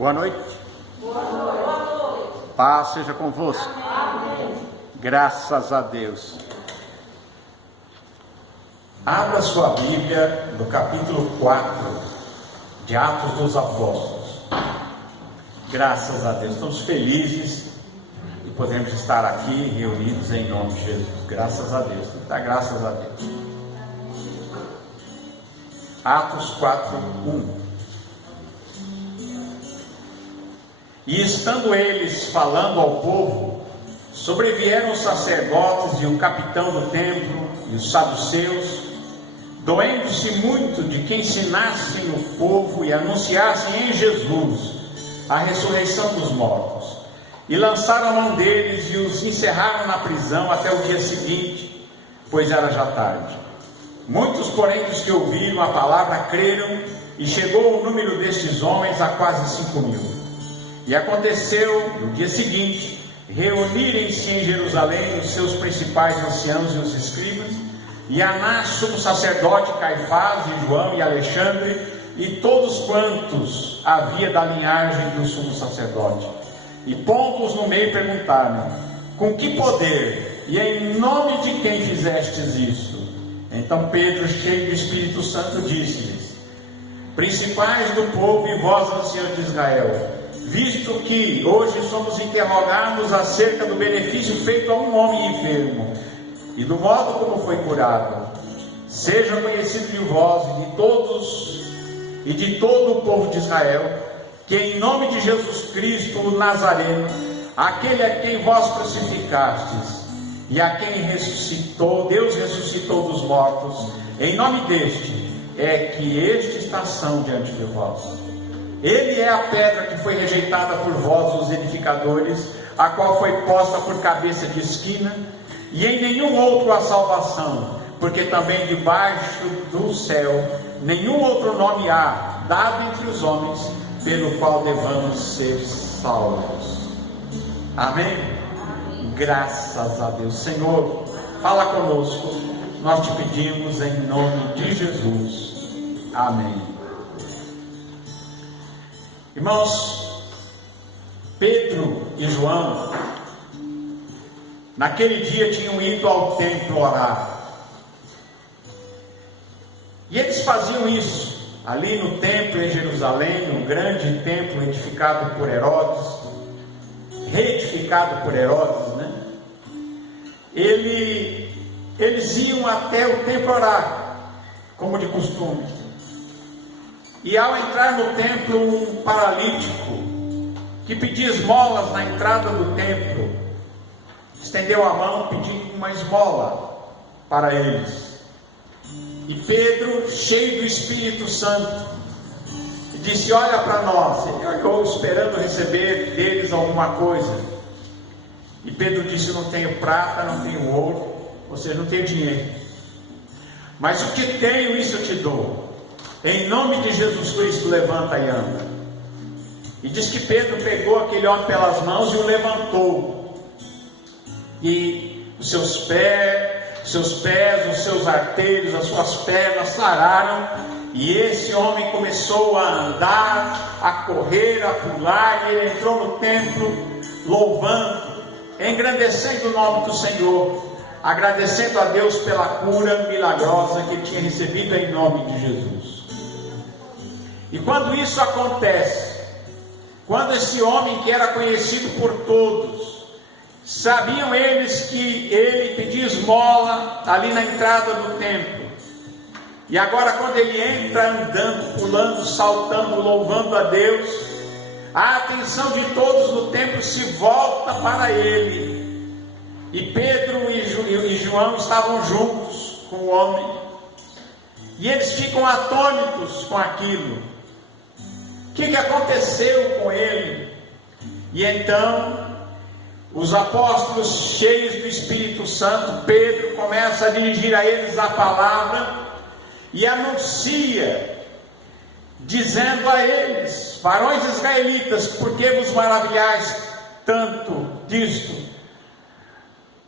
Boa noite. Boa noite. Paz seja convosco. Amém. Graças a Deus. Abra sua Bíblia no capítulo 4 de Atos dos Apóstolos. Graças a Deus. Estamos felizes de podermos estar aqui reunidos em nome de Jesus. Graças a Deus. Dá graças a Deus. Atos 4, 1. E estando eles falando ao povo, sobrevieram os sacerdotes e o capitão do templo e os saduceus, doendo-se muito de que ensinassem o povo e anunciassem em Jesus a ressurreição dos mortos. E lançaram a mão deles e os encerraram na prisão até o dia seguinte, pois era já tarde. Muitos, porém, dos que ouviram a palavra creram, e chegou o número destes homens a quase 5.000. E aconteceu, no dia seguinte, reunirem-se em Jerusalém os seus principais anciãos e os escribas, e Anás, sumo sacerdote, Caifás, e João e Alexandre, e todos quantos havia da linhagem do sumo sacerdote. E pondo-os no meio, perguntaram: com que poder e em nome de quem fizestes isso? Então Pedro, cheio do Espírito Santo, disse-lhes: principais do povo e vós, anciãos de Israel, visto que hoje somos interrogados acerca do benefício feito a um homem enfermo e do modo como foi curado, seja conhecido de vós e de todo o povo de Israel, que em nome de Jesus Cristo, o Nazareno, aquele a quem vós crucificastes e a quem ressuscitou, Deus ressuscitou dos mortos, em nome deste é que este está são diante de vós. Ele é a pedra que foi rejeitada por vós, os edificadores, a qual foi posta por cabeça de esquina, e em nenhum outro há salvação, porque também debaixo do céu nenhum outro nome há dado entre os homens, pelo qual devamos ser salvos. Amém? Graças a Deus. Senhor, fala conosco, nós te pedimos em nome de Jesus. Amém. Irmãos, Pedro e João, naquele dia tinham ido ao templo orar. E eles faziam isso, ali no templo em Jerusalém, um grande templo edificado por Herodes, reedificado por Herodes, né? Eles iam até o templo orar, como de costume. E ao entrar no templo, um paralítico que pedia esmolas na entrada do templo estendeu a mão pedindo uma esmola para eles. E Pedro, cheio do Espírito Santo, disse: olha para nós. Ele olhou esperando receber deles alguma coisa. E Pedro disse: não tenho prata, não tenho ouro, ou seja, não tenho dinheiro, mas o que tenho, isso eu te dou. Em nome de Jesus Cristo, levanta e anda. E diz que Pedro pegou aquele homem pelas mãos e o levantou. E os seus pés, os seus artérios, as suas pernas sararam. E esse homem começou a andar, a correr, a pular. E ele entrou no templo louvando, engrandecendo o nome do Senhor, agradecendo a Deus pela cura milagrosa que ele tinha recebido em nome de Jesus. E quando isso acontece, quando esse homem que era conhecido por todos, sabiam eles que ele pedia esmola ali na entrada do templo, e agora quando ele entra andando, pulando, saltando, louvando a Deus, a atenção de todos no templo se volta para ele, e Pedro e João estavam juntos com o homem, e eles ficam atônitos com aquilo. O que aconteceu com ele? E então os apóstolos, cheios do Espírito Santo, Pedro começa a dirigir a eles a palavra e anuncia, dizendo a eles: varões israelitas, por que vos maravilhais tanto disto?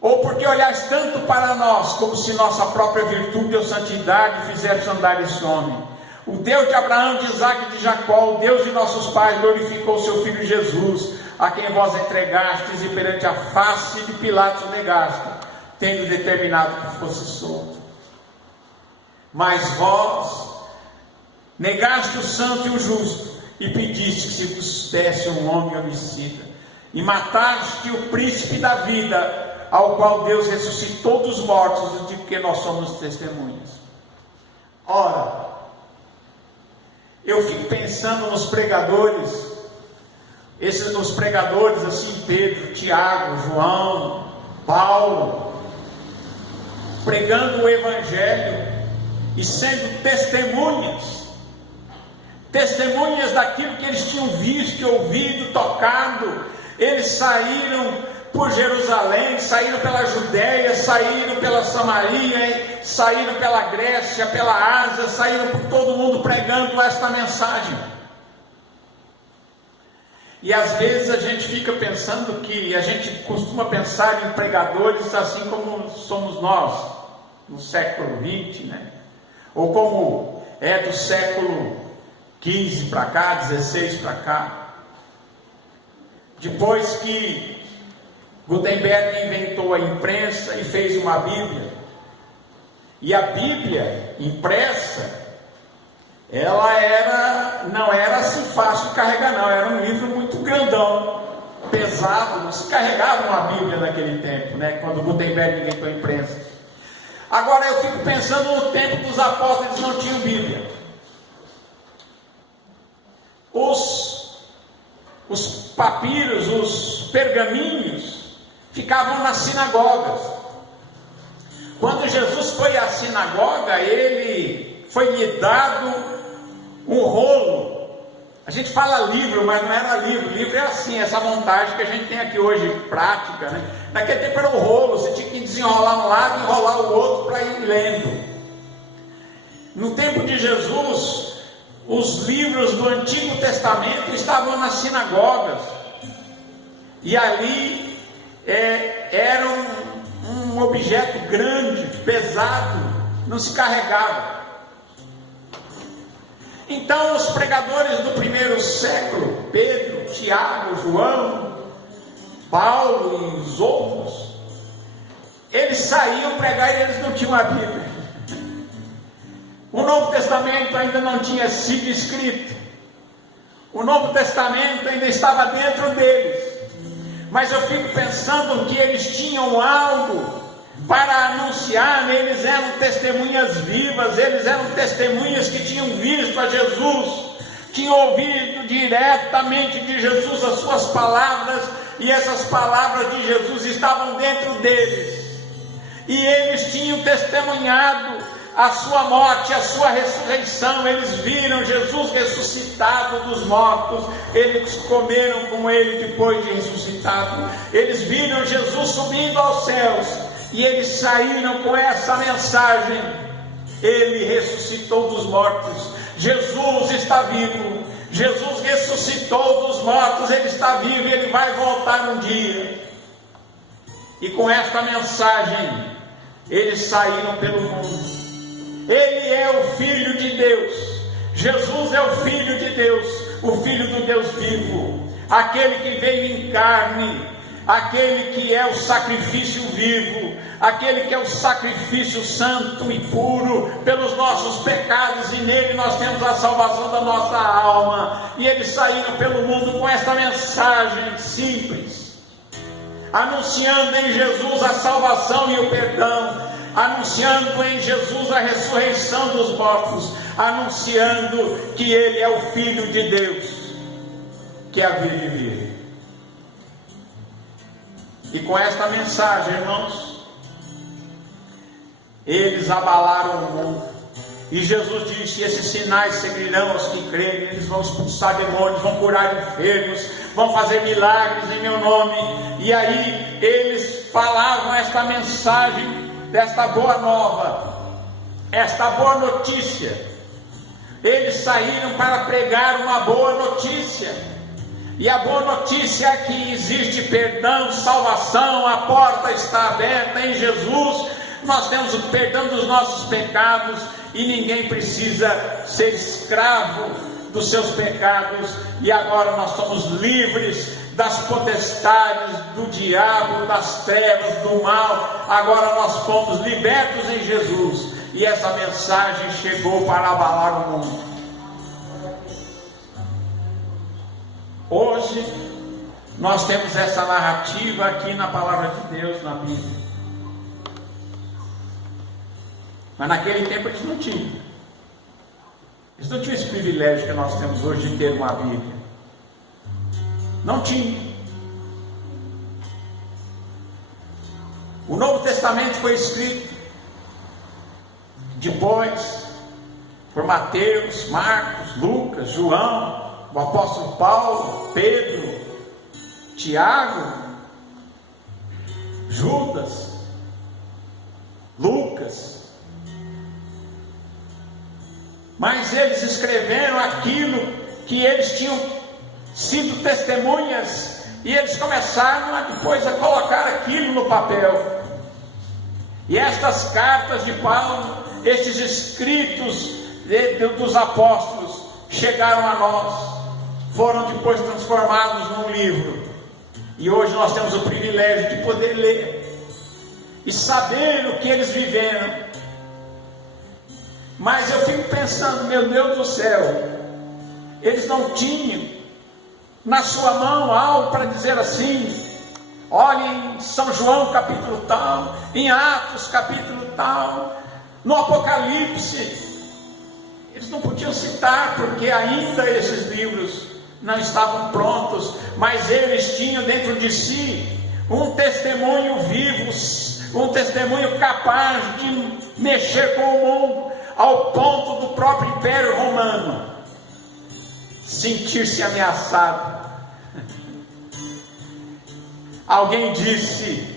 Ou porque olhais tanto para nós, como se nossa própria virtude ou santidade fizesse andar esse homem? O Deus de Abraão, de Isaac e de Jacó, o Deus de nossos pais, glorificou o seu Filho Jesus, a quem vós entregastes e perante a face de Pilatos negaste, tendo determinado que fosse solto. Mas vós negaste o santo e o justo, e pediste que se vos desse um homem homicida, e mataste o príncipe da vida, ao qual Deus ressuscitou dos mortos, de que nós somos testemunhas. Ora, eu fico pensando nos pregadores, nos pregadores assim, Pedro, Tiago, João, Paulo, pregando o Evangelho e sendo testemunhas daquilo que eles tinham visto, ouvido, tocado. Eles saíram por Jerusalém, saíram pela Judéia, saíram pela Samaria, saíram pela Grécia, pela Ásia, saíram por todo mundo pregando esta mensagem. E às vezes a gente fica pensando que a gente costuma pensar em pregadores assim como somos nós, no século XX, né? Ou como é do século XV para cá, 16 para cá. Depois que Gutenberg inventou a imprensa e fez uma Bíblia, e a Bíblia impressa, ela não era assim fácil de carregar, não. Era um livro muito grandão, pesado, não se carregava uma Bíblia naquele tempo, né? Quando Gutenberg inventou a imprensa. Agora eu fico pensando no tempo dos apóstolos, eles não tinham Bíblia. Os papiros, os pergaminhos ficavam nas sinagogas. Quando Jesus foi à sinagoga, ele foi-lhe dado um rolo. A gente fala livro, mas não era livro. Livro é assim, essa montagem que a gente tem aqui hoje, prática, né? Naquele tempo era um rolo, você tinha que desenrolar um lado e enrolar o outro para ir lendo. No tempo de Jesus, os livros do Antigo Testamento estavam nas sinagogas, e ali era um objeto grande, pesado, não se carregava. Então os pregadores do primeiro século, Pedro, Tiago, João, Paulo e os outros, eles saíam pregar e eles não tinham a Bíblia. O Novo Testamento ainda não tinha sido escrito. O Novo Testamento ainda estava dentro deles. Mas eu fico pensando que eles tinham algo para anunciar. Eles eram testemunhas vivas. Eles eram testemunhas que tinham visto a Jesus, tinham ouvido diretamente de Jesus as suas palavras. E essas palavras de Jesus estavam dentro deles. E eles tinham testemunhado a sua morte, a sua ressurreição. Eles viram Jesus ressuscitado dos mortos, eles comeram com ele depois de ressuscitado, eles viram Jesus subindo aos céus, e eles saíram com essa mensagem: ele ressuscitou dos mortos, Jesus está vivo, Jesus ressuscitou dos mortos, ele está vivo, ele vai voltar um dia. E com esta mensagem eles saíram pelo mundo. Ele é o Filho de Deus. Jesus é o Filho de Deus, o Filho do Deus vivo, aquele que veio em carne, aquele que é o sacrifício vivo, aquele que é o sacrifício santo e puro pelos nossos pecados, e nele nós temos a salvação da nossa alma. E eles saíram pelo mundo com esta mensagem simples, anunciando em Jesus a salvação e o perdão, anunciando em Jesus a ressurreição dos mortos, anunciando que ele é o Filho de Deus, que havia de vir. E com esta mensagem, irmãos, eles abalaram o mundo. E Jesus disse: esses sinais seguirão aos que crerem. Eles vão expulsar demônios, vão curar enfermos, vão fazer milagres em meu nome. E aí eles falavam esta mensagem desta boa nova, esta boa notícia. Eles saíram para pregar uma boa notícia, e a boa notícia é que existe perdão, salvação, a porta está aberta em Jesus. nós temos o perdão dos nossos pecados e ninguém precisa ser escravo dos seus pecados, e agora nós somos livres das potestades, do diabo, das trevas, do mal. Agora nós fomos libertos em Jesus, e essa mensagem chegou para abalar o mundo. Hoje nós temos essa narrativa aqui na palavra de Deus, na Bíblia. Mas naquele tempo eles não tinham. Eles não tinham esse privilégio que nós temos hoje de ter uma Bíblia. Não tinha. O Novo Testamento foi escrito depois por Mateus, Marcos, Lucas, João, o apóstolo Paulo, Pedro, Tiago, Judas, Lucas. Mas eles escreveram aquilo que eles tinham sido testemunhas, e eles começaram depois a colocar aquilo no papel. E estas cartas de Paulo, estes escritos dos apóstolos, chegaram a nós, foram depois transformados num livro, e hoje nós temos o privilégio de poder ler e saber o que eles viveram. Mas eu fico pensando, meu Deus do céu, eles não tinham na sua mão algo para dizer assim: olha, em São João capítulo tal, em Atos capítulo tal, no Apocalipse. Eles não podiam citar, porque ainda esses livros não estavam prontos, mas eles tinham dentro de si um testemunho vivo, um testemunho capaz de mexer com o mundo, ao ponto do próprio Império Romano sentir-se ameaçado. Alguém disse,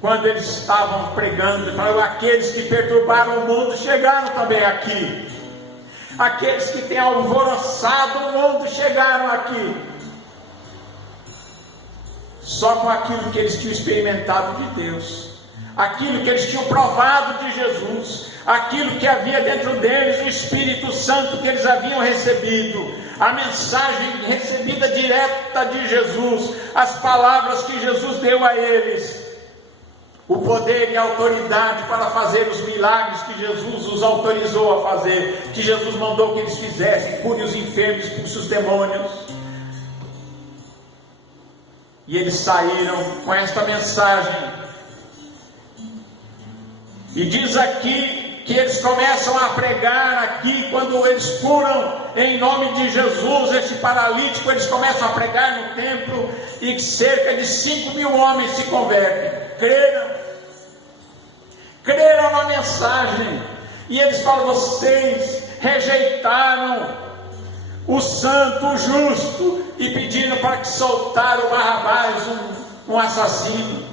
quando eles estavam pregando, falou: aqueles que perturbaram o mundo chegaram também aqui, aqueles que têm alvoroçado o mundo chegaram aqui. Só com aquilo que eles tinham experimentado de Deus, aquilo que eles tinham provado de Jesus, aquilo que havia dentro deles, o Espírito Santo que eles haviam recebido, a mensagem recebida direta de Jesus, as palavras que Jesus deu a eles, o poder e a autoridade para fazer os milagres que Jesus os autorizou a fazer, que Jesus mandou que eles fizessem, cure os enfermos, expulse os demônios. E eles saíram com esta mensagem. E diz aqui que eles começam a pregar aqui, quando eles curam em nome de Jesus esse paralítico, eles começam a pregar no templo, e cerca de 5.000 homens se convertem, creram na mensagem. E eles falam: vocês rejeitaram o santo, o justo, e pediram para que soltaram o Barrabás, um assassino,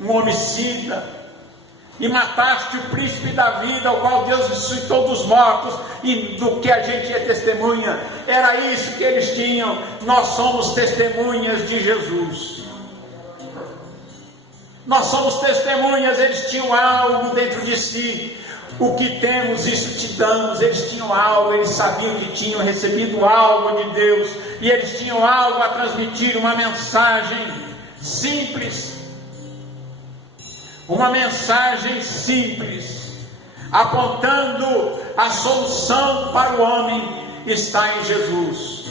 um homicida, e mataste o príncipe da vida, ao qual Deus ressuscitou dos mortos, e do que a gente é testemunha. Era isso que eles tinham. Nós somos testemunhas de Jesus. Nós somos testemunhas. Eles tinham algo dentro de si. O que temos, isso te damos. Eles tinham algo, eles sabiam que tinham recebido algo de Deus, e eles tinham algo a transmitir, uma mensagem simples. Uma mensagem simples, apontando a solução para o homem está em Jesus.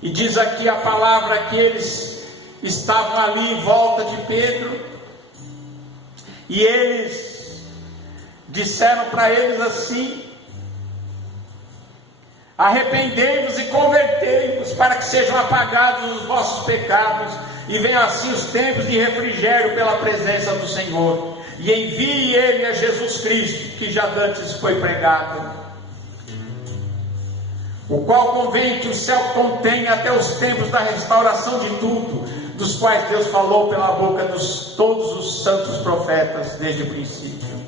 E diz aqui a palavra que eles estavam ali em volta de Pedro, e eles disseram para eles assim: arrependei-vos e convertei-vos, para que sejam apagados os vossos pecados, e venham assim os tempos de refrigério pela presença do Senhor, e envie Ele a Jesus Cristo, que já dantes foi pregado, o qual convém que o céu contenha até os tempos da restauração de tudo, dos quais Deus falou pela boca de todos os santos profetas desde o princípio.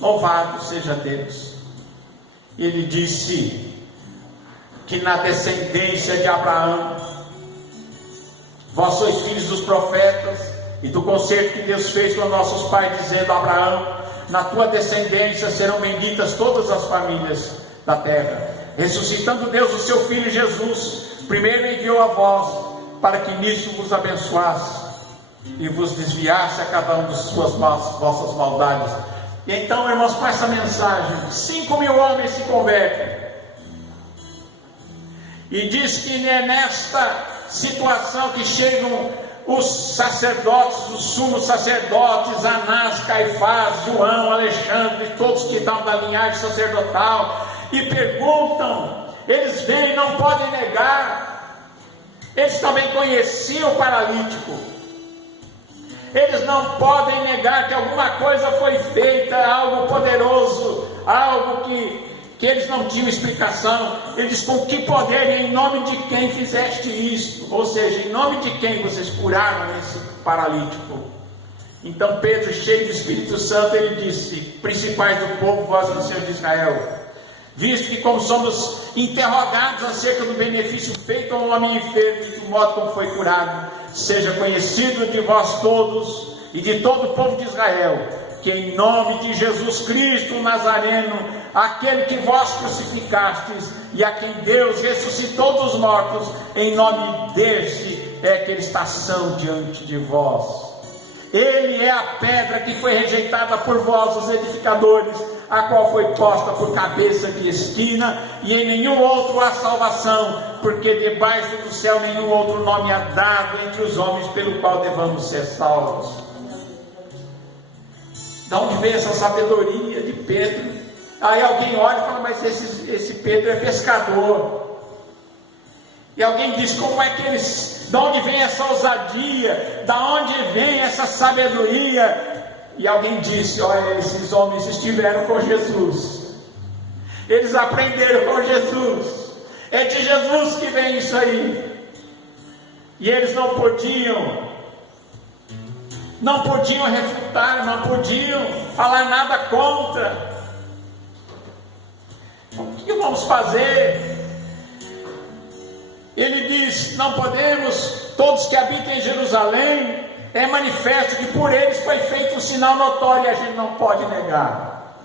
Louvado seja Deus. Ele disse que na descendência de Abraão, vós sois filhos dos profetas e do concerto que Deus fez com nossos pais, dizendo a Abraão: na tua descendência serão benditas todas as famílias da terra. Ressuscitando Deus o seu Filho Jesus, primeiro enviou a vós, para que nisso vos abençoasse e vos desviasse a cada um de vossas maldades. E então, irmãos, com essa mensagem, 5.000 homens se convertem. E diz que é nesta situação que chegam os sacerdotes, os sumos sacerdotes, Anás, Caifás, João, Alexandre, todos que estão da linhagem sacerdotal, e perguntam. Eles vêm e não podem negar. Eles também conheciam o paralítico. Eles não podem negar que alguma coisa foi feita, algo poderoso, algo que eles não tinham explicação. Eles: com que poder e em nome de quem fizeste isto? Ou seja, em nome de quem vocês curaram esse paralítico? Então Pedro, cheio do Espírito Santo, ele disse: principais do povo, vós anciãos de Israel, visto que como somos interrogados acerca do benefício feito ao homem enfermo e do modo como foi curado, seja conhecido de vós todos e de todo o povo de Israel, que em nome de Jesus Cristo o Nazareno, aquele que vós crucificastes e a quem Deus ressuscitou dos mortos, em nome deste é que ele está são diante de vós. Ele é a pedra que foi rejeitada por vós, os edificadores, a qual foi posta por cabeça de esquina, e em nenhum outro há salvação, porque debaixo do céu nenhum outro nome há dado entre os homens pelo qual devamos ser salvos. De onde vem essa sabedoria de Pedro? Aí alguém olha e fala: mas esse Pedro é pescador. E alguém diz: como é que eles, de onde vem essa ousadia, de onde vem essa sabedoria? E alguém disse: olha, esses homens estiveram com Jesus, eles aprenderam com Jesus, é de Jesus que vem isso aí. E eles não podiam refutar, não podiam falar nada contra. O que vamos fazer? Ele diz: não podemos, todos que habitam em Jerusalém, é manifesto que por eles foi feito um sinal notório, e a gente não pode negar.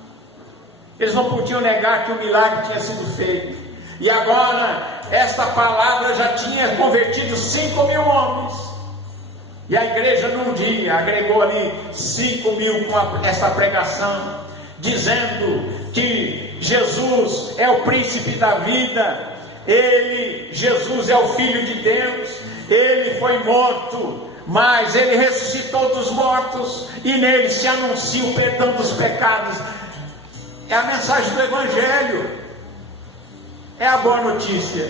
Eles não podiam negar que o milagre tinha sido feito. E agora, esta palavra já tinha convertido 5.000 homens. E a igreja num dia agregou ali 5.000 com essa pregação, dizendo que Jesus é o príncipe da vida. Jesus é o Filho de Deus. Ele foi morto, mas ele ressuscitou dos mortos, e nele se anuncia o perdão dos pecados. É a mensagem do Evangelho, é a boa notícia.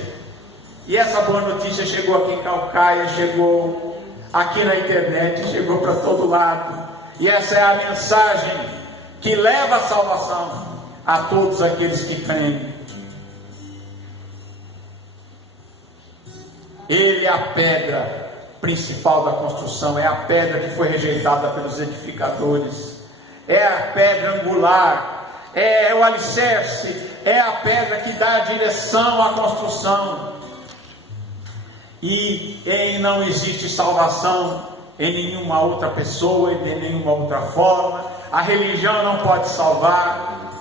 E essa boa notícia chegou aqui em Calcaia, chegou aqui na internet, chegou para todo lado. E essa é a mensagem que leva a salvação a todos aqueles que creem. Ele é a pedra principal da construção, é a pedra que foi rejeitada pelos edificadores, é a pedra angular, é o alicerce, é a pedra que dá a direção à construção. E não existe salvação em nenhuma outra pessoa, em nenhuma outra forma. A religião não pode salvar,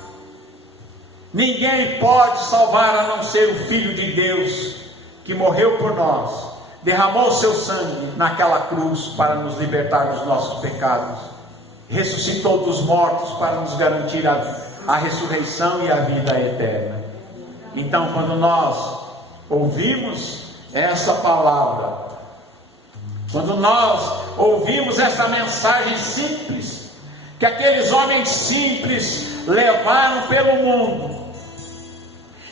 ninguém pode salvar a não ser o Filho de Deus, que morreu por nós, derramou o seu sangue naquela cruz para nos libertar dos nossos pecados, ressuscitou dos mortos para nos garantir a ressurreição e a vida eterna. Então, quando nós ouvimos essa palavra, quando nós ouvimos essa mensagem simples, que aqueles homens simples levaram pelo mundo,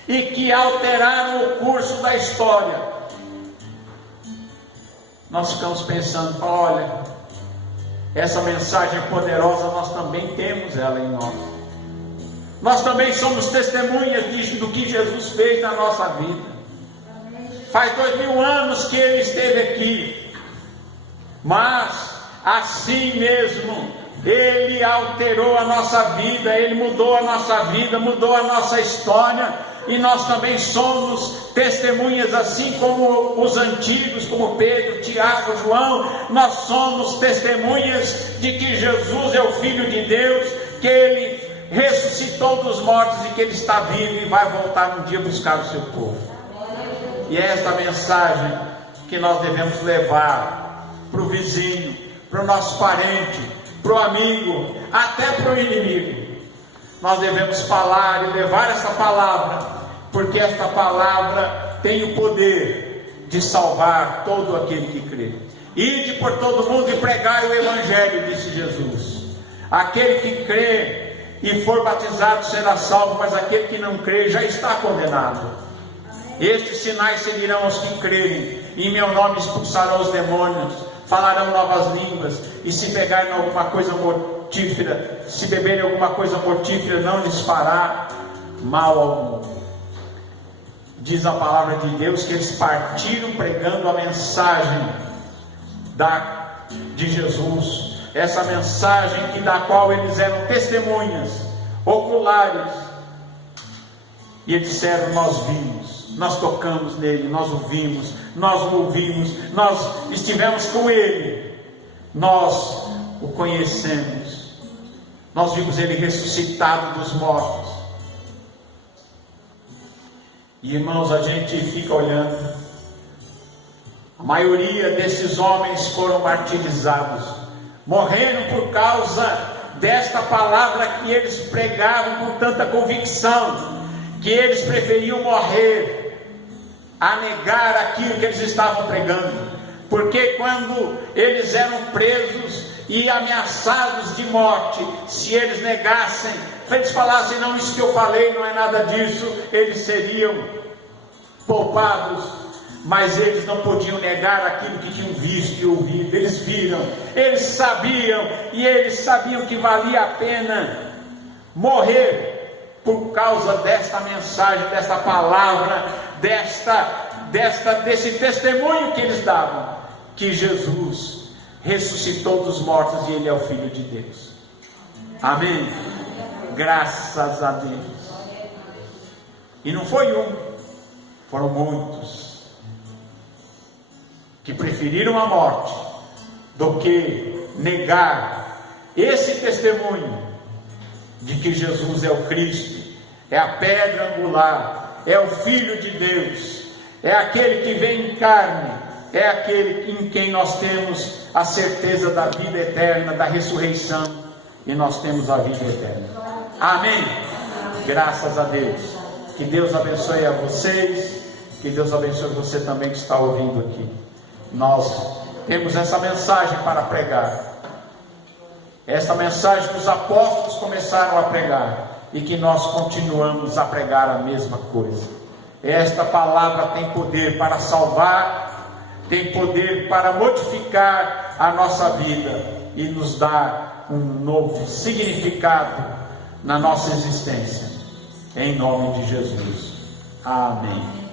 e que alteraram o curso da história, nós ficamos pensando: olha, essa mensagem poderosa, nós também temos ela em nós. Nós também somos testemunhas do que Jesus fez na nossa vida. Faz 2000 anos que Ele esteve aqui, mas assim mesmo Ele alterou a nossa vida, Ele mudou a nossa vida, mudou a nossa história. e nós também somos testemunhas, assim como os antigos, como Pedro, Tiago, João. Nós somos testemunhas de que Jesus é o Filho de Deus, que Ele ressuscitou dos mortos e que Ele está vivo e vai voltar um dia buscar o seu povo. E é esta mensagem que nós devemos levar para o vizinho, para o nosso parente, para o amigo, até para o inimigo. Nós devemos falar e levar essa palavra, porque esta palavra tem o poder de salvar todo aquele que crê. Ide por todo mundo e pregai o Evangelho, disse Jesus. Aquele que crê e for batizado será salvo, mas aquele que não crê já está condenado. Estes sinais seguirão aos que crerem: em meu nome expulsarão os demônios, falarão novas línguas, e se pegarem alguma coisa mortífera, se beberem alguma coisa mortífera, não lhes fará mal algum. Diz a palavra de Deus que eles partiram pregando a mensagem de Jesus, essa mensagem da qual eles eram testemunhas oculares, e eles disseram: nós vimos, nós tocamos nele, nós o vimos, nós o ouvimos, nós estivemos com ele, nós o conhecemos, nós vimos ele ressuscitado dos mortos. E irmãos, a gente fica olhando, a maioria desses homens foram martirizados, morreram por causa desta palavra que eles pregavam com tanta convicção, que eles preferiam morrer a negar aquilo que eles estavam pregando. Porque quando eles eram presos e ameaçados de morte, se eles negassem, se eles falassem: não, isso que eu falei não é nada disso, eles seriam poupados. Mas eles não podiam negar aquilo que tinham visto e ouvido. Eles viram, eles sabiam, e eles sabiam que valia a pena morrer por causa desta mensagem, desta palavra, desse testemunho que eles davam, que Jesus ressuscitou dos mortos e Ele é o Filho de Deus. Amém? Graças a Deus. E não foi um, foram muitos que preferiram a morte do que negar esse testemunho de que Jesus é o Cristo, é a pedra angular, é o Filho de Deus, é aquele que vem em carne, é aquele em quem nós temos a certeza da vida eterna, da ressurreição, e nós temos a vida eterna. Amém? Graças a Deus. Que Deus abençoe a vocês, que Deus abençoe você também que está ouvindo aqui. Nós temos essa mensagem para pregar, essa mensagem que os apóstolos começaram a pregar, e que nós continuamos a pregar a mesma coisa. Esta palavra tem poder para salvar, tem poder para modificar a nossa vida e nos dar um novo significado na nossa existência. Em nome de Jesus. Amém.